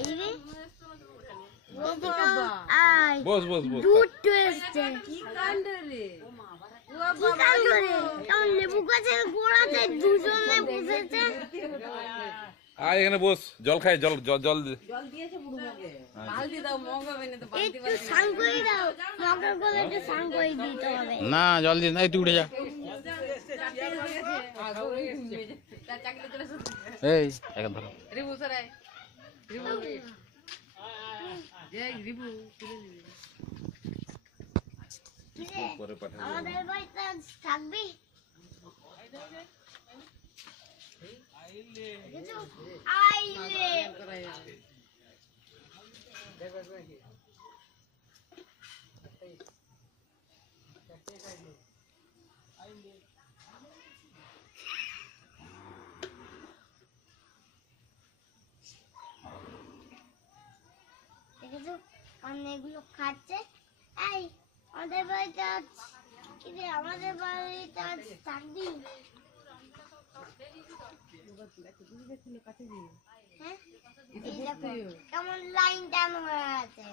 এই রে বস বস বস দুধ এসছে কি কাণ্ড রে কি কাণ্ড রে কেমন লেবু গাছের গোড়াতে দুজনে বসেছে আয় এখানে বস জল খাই জল জল জল দে। জল দিয়েছে বুড়ো মগে বালতি দাও মগ হবে না তো বালতি একটু স্নান করে দাও মগের গলে একটু স্নান করে দিতে হবে না জল দিস না, তুই উঠে যা। চাকরি চলে এই এখন ধরো। রিবু সরাই রিবু জয় রিবু তুলে নিবি কি রে পরে পাঠাবো আমাদের বাড়িতে আজ থাকবি কিছু আইলে করাই যাবে দেখেছো অনেকগুলো খাচ্ছে এই আমাদের বাড়িতে আজ কি রে আমাদের বাড়িতে আজ থাকবি হ্যাঁ এই দেখো কেমন লাইন টান হয়ে আছে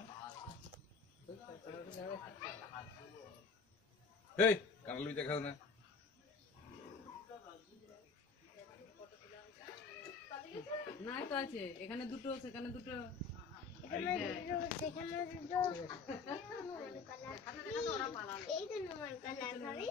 এই কানালুই দেখাস না না তো আছে এখানে দুটো সেখানে দুটো এখানে দুটো সেখানে দুটো এই তো নুমান কালার খাবি